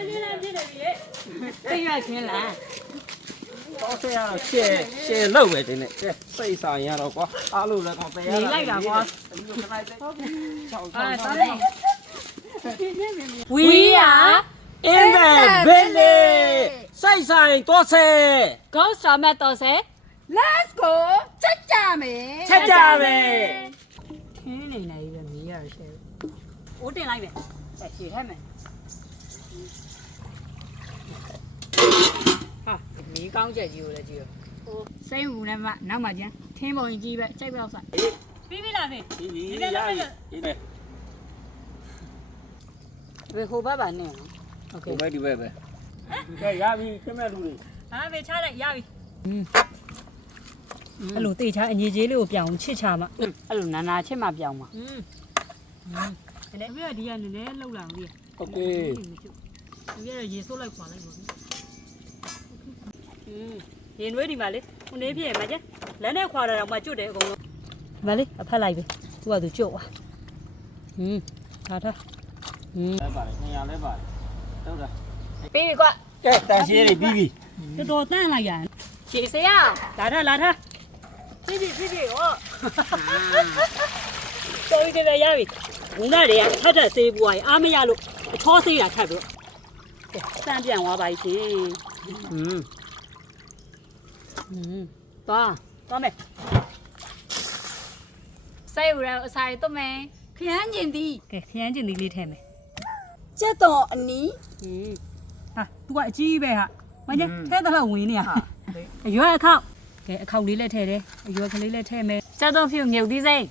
မ်းချင်းလည်းဖြစ်နေပြီလေသိရချင်းလားတော့ဆရာတော့ရှယ်ရှယ်လောက်ပဲတင်နေကဲစိတ်ဆိုင်ရတော့ကွာအားလို့လည်းကောင်းတရားနေလိုက်တာကွာဒီလိုခဏလေးဟုတ်ပြီချောင်းအာချောင်းတော်တယ် We are in the village စိတ်ဆိုင်တော့ဆယ် Ghost Drama တော့ဆဲ Let's go ချက်ကြမယ်ချက်ကြမယ်ခင်းနေနေပြီမီးရရှယ်အိုးတင်လိုက်မယ်ဆက်ချေထဲမယ်ဟာ မီးကောင်းချက်ကြီးကိုလည်းကြည့်ရောစိတ်ဝင်နေမှနောက်မှကျန်ထင်းပုံကြီးပဲကြိုက်တော့စား ပြီးပြီလားဖေ ဒီဒီရရဒီမဲ့ ဘယ်ဟိုဘက်ပါနဲ့နော်โอเค ဒီမဲ့ဒီမဲ့ပဲကဲရပြီခင်မဲ့လူတွေ ဟာဖေချလိုက်ရပြီအဲ့လိုတေချာအငြိကြီးလေးကိုပြောင်းချစ်ချမှာ အဲ့လိုနာနာချစ်မှပြောင်းမှာ อืมอืมဒါနဲ့ဖေကဒီကနည်းနည်းလှုပ်လာပြီ โอเค ဒီကတော့ရေစိုးလိုက်ခွာလိုက်ပါ ဟင်းရင်ွေးဒီမှာလေခုနေပြည့်မှာကျလမ်းနဲ့ခွာတာတော့မှကျွတ်တယ်အကုန်လုံးဒီမှာလေအဖက်လိုက်ပဲသူကသူကျွတ်သွားဟင်းဒါထားဟင်းလဲပါတယ်200လဲပါတယ်ဟုတ်တာပြီးပြီကွကဲတန်ရှင်းနေပြီးပြီတော်တော်တန့်လိုက်ရရှေ့စရာလာထားလာထားပြီးပြီပြီးပြီဟောတော်ပြီတယ်ရပြီငုံသားတွေကထပ်ထပ်ဆေးပွားရင်အားမရလို့အချောဆေးတာထပ်ပြီးတော့တန့်ပြန်သွားပါရှင်ဟင်း อืมသွားသွားမယ် စိတ်ရအစာရတော့မယ်ခရမ်းကျင်သည် ကဲခရမ်းကျင်သီးလေးထည့်မယ် ကျက်တော်အနီး อืมဟာ तू ကအကြီးပဲဟာမင်းထဲတဲ့လောက်ဝင်နေရဟာအရွယ်အခောက်ကဲအခောက်လေးလည်းထည့်တယ်အရွယ်ကလေးလည်းထည့်မယ် ကျက်တော်ဖြူမြုပ်သည်စိတ်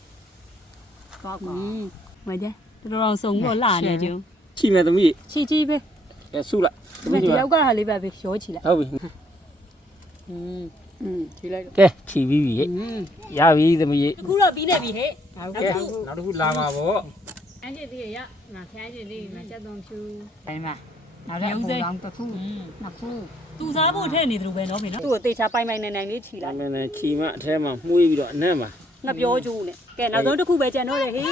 ကောက် อื ကော มမကြတော်တော်စုံတော့လှနေကြုံ ချိမဲ့သမီး ချီကြီးပဲ ကဲဆုလိုက် ဒီမဲ့ဒီယောက်ကဟာလေးပဲပဲရောချီလိုက် ဟုတ်ပြီ อืม อืมခြေလိုက် ကဲချီပြီးပြီဟဲ့ อืม ရပြီသမီး အခုတော့ပြီးနေပြီဟဲ့ ဟုတ် ကဲ ကဲ့ နောက်တစ်ခုလာပါဗော အန်ကျင်သည်ရနာခရမ်းကျင်သည်မှာကျက်တော်ဖြူတိုင်းမှာနောက်တော့ဟိုလောင်းတစ်ခု อืม နှစ်ခု သူစားဖို့ထည့်နေတယ်လို့ပဲနော်ဖေနော်သူ့ကိုတေချာပိုင်ပိုင်နိုင်နိုင်လေးချီ ဒါ လိုက် မင်းနဲ့ချီမအထဲမှာမှုေးပြီးတော့အနက်မှာ ငါပြောကျိုးနဲ့ကဲနောက်ဆုံးတစ်ခုပဲကြံတော့တယ်ဟေး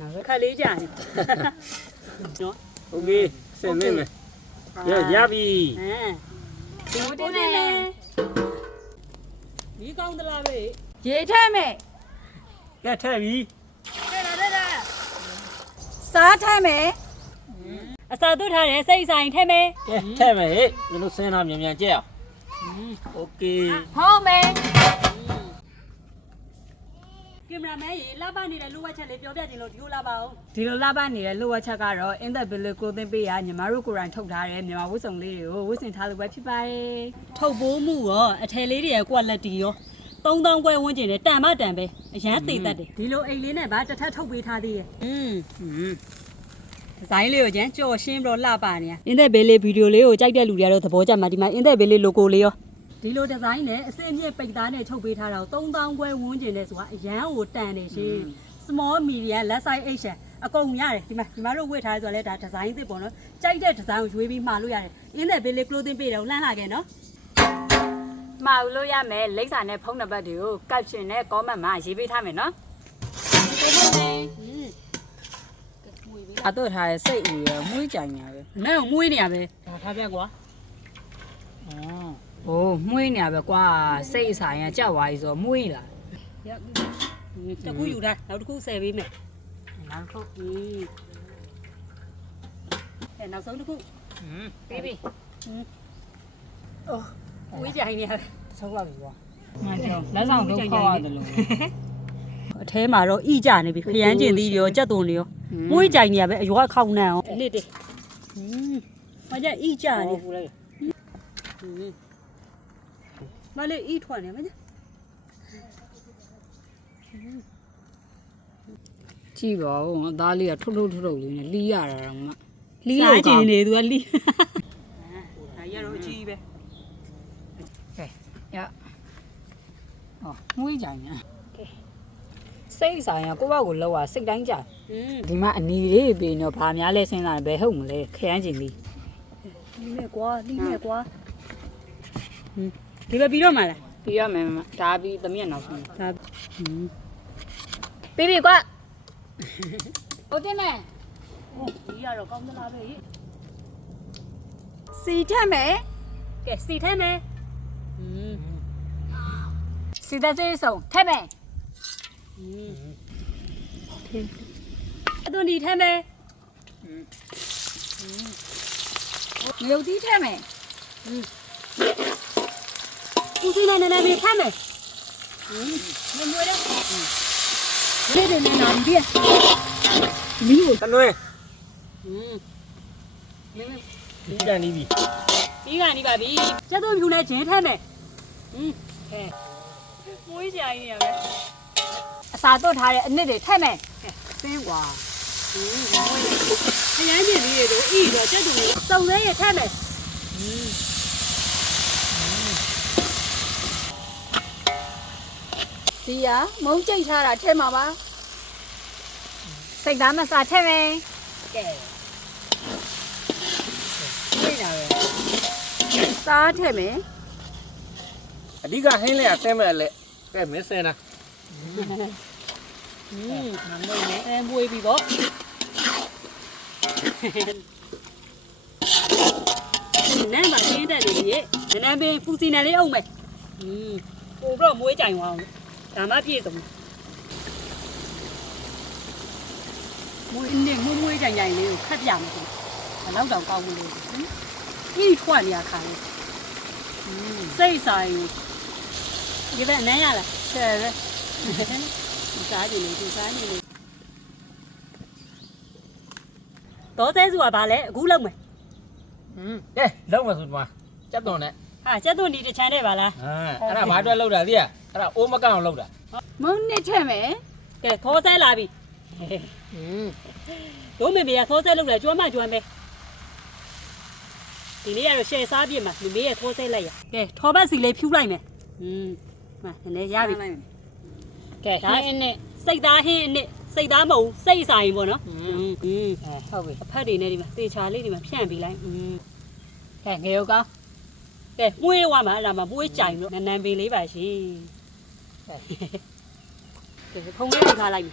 နောက်ပဲ ခက်လေးကြာနေနော် โอเคစင်နေမယ်ရရပြီ ဟမ်ဒီကိုတင်နေ ဒီကောင်းသလားပဲ ရေထဲမဲ့ ကဲထည့်ပြီ တဲ့လာတဲ့လာ စားထဲမဲ့ အစာသွတ်ထားတယ်စိတ်ဆိုင်ထဲမယ် ကဲထည့်မယ်ဟဲ့ဒီလိုစင်းတာမြန်မြန်ကြက်အောင်โอเค ဟုတ်မယ် ကင်မရာမန်ရေလှပနေတဲ့လိုဝက်ချက်လေးပြောပြခြင်းလို့ဒီလိုလှပအောင်ဒီလိုလှပနေတဲ့လိုဝက်ချက်ကတော့ in the village ကိုသင်ပေးရညီမတို့ကိုယ်တိုင်ထုတ်ထားတဲ့မြန်မာဝတ်စုံလေးတွေကိုဝတ်ဆင်ထားလို့ပဲဖြစ်ပါတယ်ထုတ်ပိုးမှုရောအထည်လေးတွေရဲ့ quality ရော3000ခွဲဝန်းကျင်နဲ့တန်မတန်ပဲအရန်သေးတတ်တယ်ဒီလိုအိတ်လေးနဲ့ဗာတစ်ထပ်ထုတ်ပေးထားသေးရဲ့อืมဒီဇိုင်းလေးကိုကျန်ကြော်ရှင်းပြီးတော့လှပနေရအင်သက်ဘေးလေးဗီဒီယိုလေးကိုကြိုက်တဲ့လူတွေကတော့သဘောကျမှာဒီမှာအင်သက်ဘေးလေး logo လေးရော ဒီလိုဒီဇိုင်းနဲ့အစင်းမြင့်ပိတ်သားနဲ့ချုပ်ပေးထားတာကို3000ခွဲဝန်းကျင်နဲ့ဆိုတာအရန်ကိုတန်နေရှင် small medium less size Asian အကုန်ရတယ်ဒီမှာဒီမှာတို့ဝတ်ထားဆိုတော့လဲဒါဒီဇိုင်းသစ်ပေါ့နော်ကြိုက်တဲ့ဒီဇိုင်းကိုရွေးပြီးမှာလို့ရတယ်အင်းသက်ဘေးလေး clothing ပေးတယ်ကိုလှမ်းလာခဲ့နော်မှာယူလို့ရမယ်လိပ်စာနဲ့ဖုန်းနံပါတ်တွေကို caption နဲ့ comment မှာရေးပေးထားမယ်နော်အတော့ထားရဲ့စိတ်ဦးရမွေးကြိုင်ညာပဲနဲ့ကိုမွေးနေရပဲဒါထားပြကွာအော် ဟိုမွေးနေရပဲကွာစိတ်အစာရင်ကြောက်သွားပြီဆိုတော့မွေးလာ ရတခုယူထားနောက်တစ်ခုဆယ်ပေးမယ် နောက်ခု อืมအဲနောက်ဆုံးတစ်ခု ပြီးပြီ အိုးဝေးကြိုင်နေရပဲ ဆုံးသွားပြီကွာမှန်တယ်လက်ဆောင်တော့ခေါ်ရတယ်လို့ အထဲမှာတော့ဣကြနေပြီခရမ်းကျင်သီးတွေရောကြက်သွန်တွေရောမွေးကြိုင်နေရပဲအရွာခေါင်းနံအောင်နှစ်တည်းอืมမကြဣကြနေ ဟိုလိုက် မလေးဣထွက်နေမကြကြည့်ပါဦးအသားလေးကထုတ်ထုတ်ထုတ်ထုတ်လေးနဲ့လီးရတာတော့မှလီးလို့ကြင်နေသူကလီးအဲရတော့အကြီးပဲရဟောမွေးကြိုင်ညာစိတ်ဆိုင်ကကိုယ့်ဘက်ကိုလောက်ရစိတ်တိုင်းကြอืมဒီမှာအနီလေးပြီးတော့ဗာများလဲစဉ်းစားတယ်ဘယ်ဟုတ်မလဲခရမ်းကျင်လေးလီးနဲ့ကွာလီးနဲ့ကွာဟင်း ဒီပဲပြီးတော့မှလားပြီးရမယ်မဒါပြီးသမီးကနောက်ဆုံးဒါပြီးပြီကွာဟုတ်တယ်မဲဟိုဒီရတော့ကောင်းသလားပဲစီထက်မယ်ကဲစီထဲမယ်อืมစီသက်စေးဆုံးထက်မယ်အသွင်ဒီထဲမယ်ငရုတ်သီးထက်မယ် ဦးစီးနဲ့နည်းနည်းလေးထဲမယ်อืมမမွေးတော့လေးတွေနဲ့နာပြီးမီးကို တနွဲ อืม ဒီကြံနေပြီ ပြီးကနေပါပြီကျက်သွန်ဖြူနဲ့ဂျင်းထဲမယ်อืมဟဲ့မွေးကြရင်ရမယ် အစာသွတ်ထားတဲ့အနစ်တွေထက်မယ် စင်းကွာอืมမွေးနေအရမ်းပြင်းလေးတွေတို့ဤတော့ကျက်သွန်ကိုစုံသေးရထဲမယ်อืม ဒီကမုံကြိတ်ထားတာထက်မှာပါစိတ်သားမစားထက်မယ် ကဲမွေးတာပဲ စားထက်မယ် အဓိကဟင်းလေးကဆဲမဲ့လေကဲမင်းဆဲနာ อืมမမွေးနေအဲမွေးပြီပေါ့နန်းပါရှင်းတဲ့လူကြီးနန်းနန်းပင်ပူစီနန်လေးအောင်မယ်อืมပို့တော့မွေးကြိုင်သွားအောင် ဒါမှပြည့်စုံမွေးနေမွေးမွေးကြိုင်ကြိုင်လေးကိုခတ်ပြမယ်ဆိုဘယ်တော့တောင်ကောင်းမလို့ဤထွက်နေရခါလေးစိတ်ဆိုင်ဒီဘက်နန်းရလားဆယ်ပဲစားကြည့်လေစားကြည့်လေတော့သေးစုကဘာလဲအခုလုံးမယ်อืมကဲလုံးမဆိုဒီမှာကြက်သွန်နဲ့ဟာကျက်သွန်ဒီတစ်ချမ်းနဲ့ပါလားအာအဲ့ဒါဘာအတွက်လောက်တာသိရ အဲ့ဒါအိုးမကန့်အောင်လောက်တာ မုံနစ်ထက်မယ် ကဲခေါ်ဆဲလာပြီ อืม တို့မေမေကခေါ်ဆဲလုပ်လဲကျွမ်းမကျွမ်းပဲဒီနေ့ကတော့ရှယ်စားပြစ်မှာမေမေရဲ့ခေါ်ဆဲလိုက်ရကဲထော်ဘတ်စီလေးဖြူလိုက်မယ်อืมမှနည်းနည်းရပြီကဲဒါအင်းနဲ့စိတ်သားဟင်းအနှစ်စိတ်သားမဟုတ်ဘူးစိတ်ဆိုင်ပေါ့နော်อืมอืม ဟုတ်ပြီ အဖက်တွေနဲ့ဒီမှာတေချာလေးဒီမှာဖြန့်ပြီးလိုက်อืม ကဲငရုတ်ကောင်း ကဲမှုေးဝါမှာအဲ့ဒါမှာမှုေးကြိုင်လို့နန်းနန်းပင်လေးပါရှင်ကဲ ဖုံးလေးထားလိုက်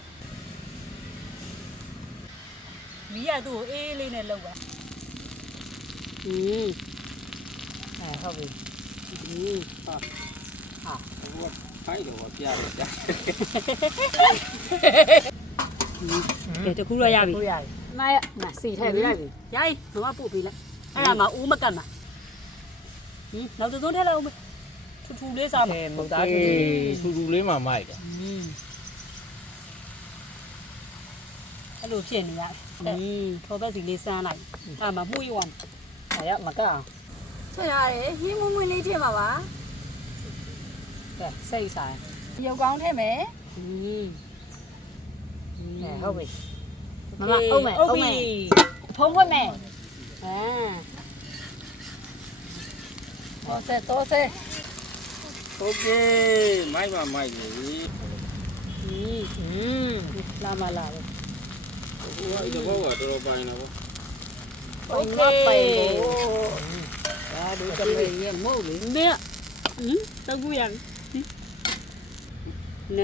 မီးရသူ့ကိုအေးလေးနဲ့လှုပ်ပါဟင်းအဲဟုတ်ပြီဟင်းဟာဟာဖိုင်တော့ပြရတယ်ကြာကဲတကူရရပြီနားရနားစီထည့်ပေးလိုက်ပြီရိုင်းဘာမှပို့ပေးလိုက်အဲ့ဒါမှဦးမကတ်မှာဟင်းနောက်တစ်စုံထည့်လိုက်ဦးမယ် ထူထူလေးစားမှာ မုတ်သားထူ ထူထူလေးမှမိုက်တယ် อืมအဲ့လိုဖြစ်နေရတယ်อืมထောပတ်စီလေးစမ်းလိုက်အဲ့မှာမှုရွာ အဲ့ရမကအောင် ဆွရတယ်ဟင်းမွေးမွေးလေးထည့်ပါပါ ကဲစိတ်ဆိုင်ရုပ်ကောင်းထည့်မယ် อืม အဲဟုတ်ပြီ မမအုံးမယ်အုံးမယ် ဖုံးဖွင့်မယ် အာ တော့ဆက်တော့ဆက် ok mai mà mai. Ini, hmm, lama lama. Wah, itu bawa terus pain apa? Pain apa ini? Ah, dulu kan dia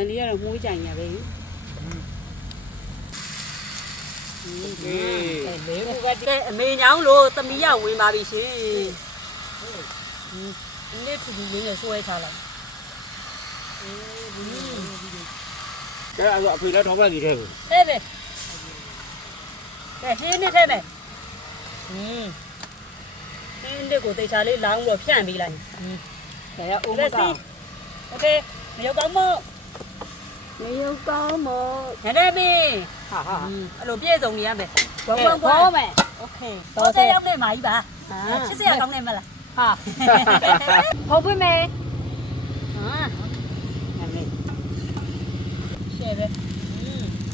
đi là mua chàng nhà đấy. Ừ. Ừ. Ừ. Ừ. Ừ. Ừ. Ừ. Ừ. Ừ. Ừ. Ừ. Ừ. Ừ. နန်လေးကတော့မှုကြိုင်ရပဲ โอเค အဲလေး ကဲအမေညောင်းလို့သမီးရဝင်ပါပြီရှင်ဒီနေ့ထူထူလေးနဲ့ဆွဲထားလိုက် ကဲအဲ့တော့အဖေလည်းထောက်ပတ်စီထဲကို တဲ့ပဲကဲဟင်းနေထဲမယ်อืมဟင်းဒီကိုတေချာလေးလောင်းပြီးတော့ဖြန့်ပေးလိုက် ဒါရဦးမ လက် က စီโอเคမရောက်ကောင်းမ မရုပ်ကောင်းမို့ ရတဲ့ပင် ဟာဟာ အဲ့လိုပြည့်စုံနေရမယ်ဝမ်ဝမ် ဘော ဝမ် မယ် โอเคတော့တဲ့ရောက်နေမှာကြီးပါချစ်စရာကောင်းနေမလား ဟာဟုတ်ပြီမေဟာငါမေရှယ်ပဲ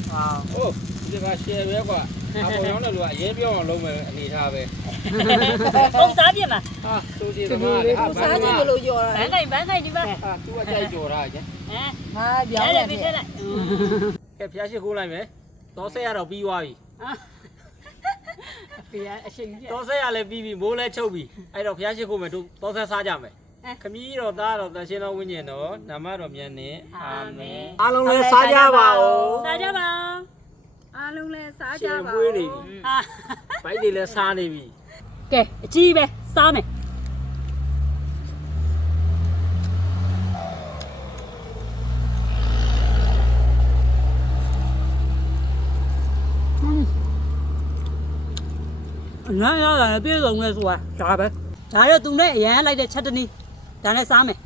ဟာဟုတ်ဒီကရှယ်ပဲကွာအပေါ်ရောက်တဲ့လူကအရင်ပြောအောင်လုပ်မယ်အနေထားပဲပုံစားပြင်မှာဟာသူကြီးကလည်းပုံစားပြင်လို့ရော်တာဘန်းတိုင်းဘန်းတိုင်းဒီမှာဟာသူကကြိုက်ကြော်တာကျန်ဟမ်ဟာပြောင်းလိုက်ပြီကဲဖျားရှိခိုးလိုက်မယ်တော့ဆက်ရတော့ပြီးသွားပြီဟာ ဖေကအချိန်ပြတော့ဆက်ရလည်းပြီးပြီမိုးလည်းချုပ်ပြီအဲ့တော့ဖျားရှိခိုးမယ်တို့တော့ဆက်စားကြမယ်ခမီးတော့သားတော့တန်ရှင်းတော်ဝိညာဉ်တော်နာမတော်မြတ်နဲ့အာမင်အားလုံးလည်းစားကြပါဦးစားကြပါအားလုံးလဲစားရှကြင်ပါမွေးနေပြီဟာဘိုက်တွေလည်းစားနေပြီကဲအကြီးပဲစားမယ် အနားရတာပြေဆုံးလဲဆိုတာဒါပဲဒါတော့သူနဲ့အရန်လိုက်တဲ့ချက်တနည်းဒါနဲ့စားမယ်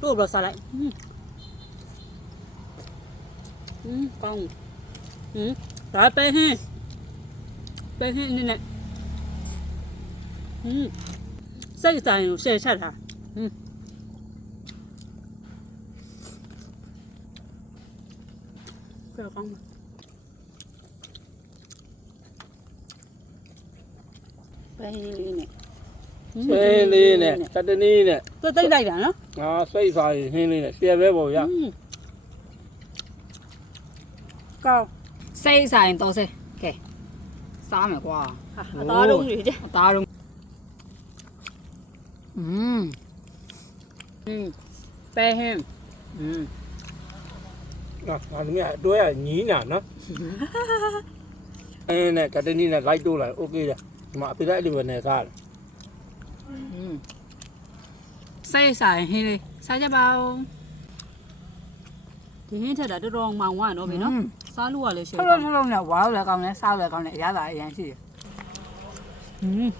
တို့တော့စားလိုက်ဟင်းဟင်းကောင်းဟင်းဒါပဲဟင်းပဲဟင်းနည်းနည်းဟင်းစိတ်ဆိုင်ကိုရှယ်ချက်တာဟင်းကြောက်ကောင်းပါ ပဲဟင်းလေးနဲ့ ဆင်းလေးနဲ့ကတနီးနဲ့ သူတိတ်လိုက်တာနော် ငါစိတ်စားရင်ဟင်းလေးနဲ့ရှယ်ပဲပေါ့ဗျာ ဟင်း ကောင်းစိတ်ဆိုင်တော့စေကဲစားမယ်ကွာ အသားလုံးတွေကြ အသားတော့อืมอืมပဲဟင်းอืม ငါငါတို့ကအတွဲကညီးနာနော်အင်းနဲ့ကတနီးနဲ့လိုက်တိုးလိုက်โอเคလားဒီ မှာအဖေလိုက်လေးပဲနဲ့စားတယ်อืมစိတ်ဆိုင်ဟင်းလေးစားကြပါဦးဒီဟင်းထက်တာတော်တော်မောင်ဝါနော်ဗျနော်စားလို့ရလဲရှယ်ထုတ်လို့ထုတ်လို့နဲ့ဝါလို့လည်းကောင်းတယ်စားလို့လည်းကောင်းတယ်အရသာအရင်ရှိတယ်ဟင်း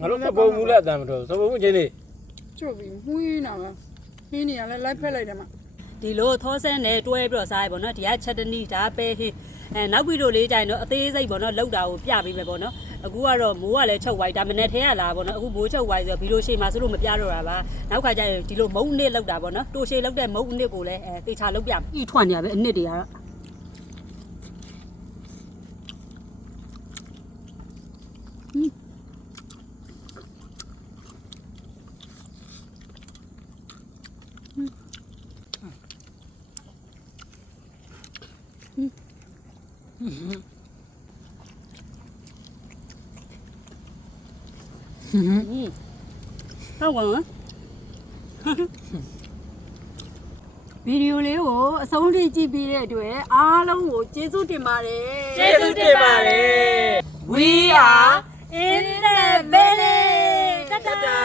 ငါတို့စပုံမူလက်အတမ်းမတော်စပုံချင်းလေးကျုပ်ပြီးမှုရင်းတာပါဟင်းနေရလဲလိုက်ဖက်လိုက်တယ်မှာဒီလိုသောဆန်းနဲ့တွဲပြီးတော့စားရပေါ့နော်ဒီကချက်တနီဒါပဲဟင်းအဲနောက်ပြီးတော့လေးကြိုင်တော့အသေးစိတ်ပေါ့နော်လောက်တာကိုပြပေးမယ်ပေါ့နော်အခုကတော့မိုးကလည်းချုပ်ဝိုက်ဒါမနဲ့ထဲရလာပေါ့နော်အခုမိုးချုပ်ဝိုက်ဆိုတော့ဗီဒီယိုရှေ့မှာဆိုလို့မပြတော့တာပါနောက်ခါကျရင်ဒီလိုမုံနစ်လောက်တာပေါ့နော်တိုရှေလောက်တဲ့မုံနစ်ကိုလည်းအဲတေချာလောက်ပြမယ်ဤထွက်နေရပဲအနစ်တွေကတော့ ဟုတ်ကဲ့နော်ဗီဒီယိုလေးကိုအဆုံးထိကြည့်ပြီးတဲ့အတွက်အားလုံးကိုကျေးဇူးတင်ပါတယ်ကျေးဇူးတင်ပါတယ် We are in the village တတာ